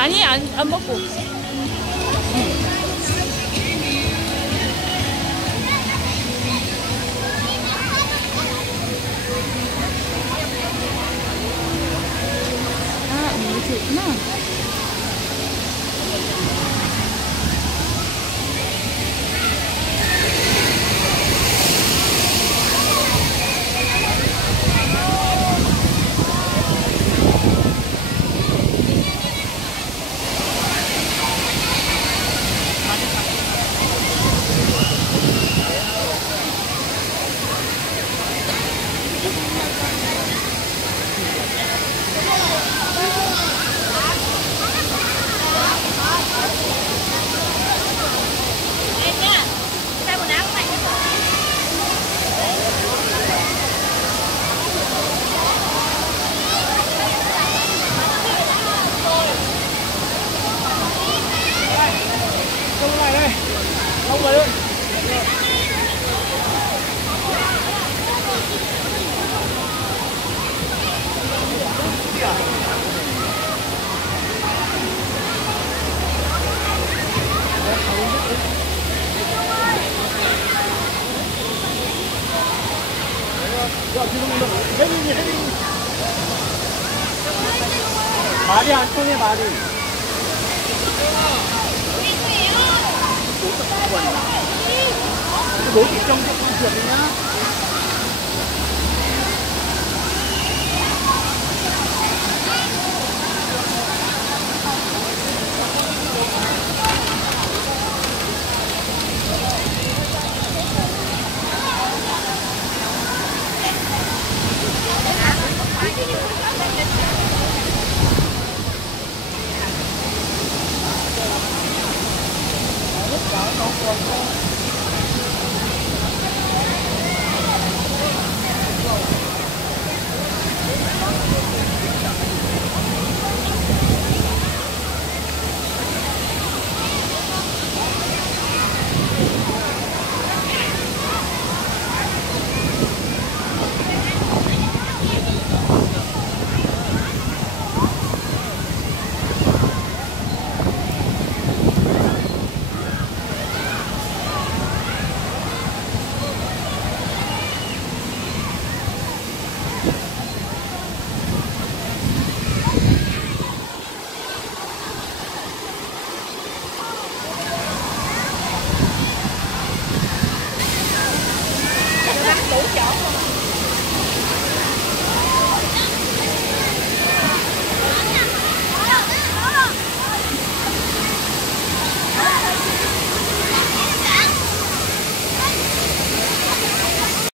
아니 안, 안 먹고 말이 안 통해, 말이. 너 입장 조금 기억이냐? Đủ chỗ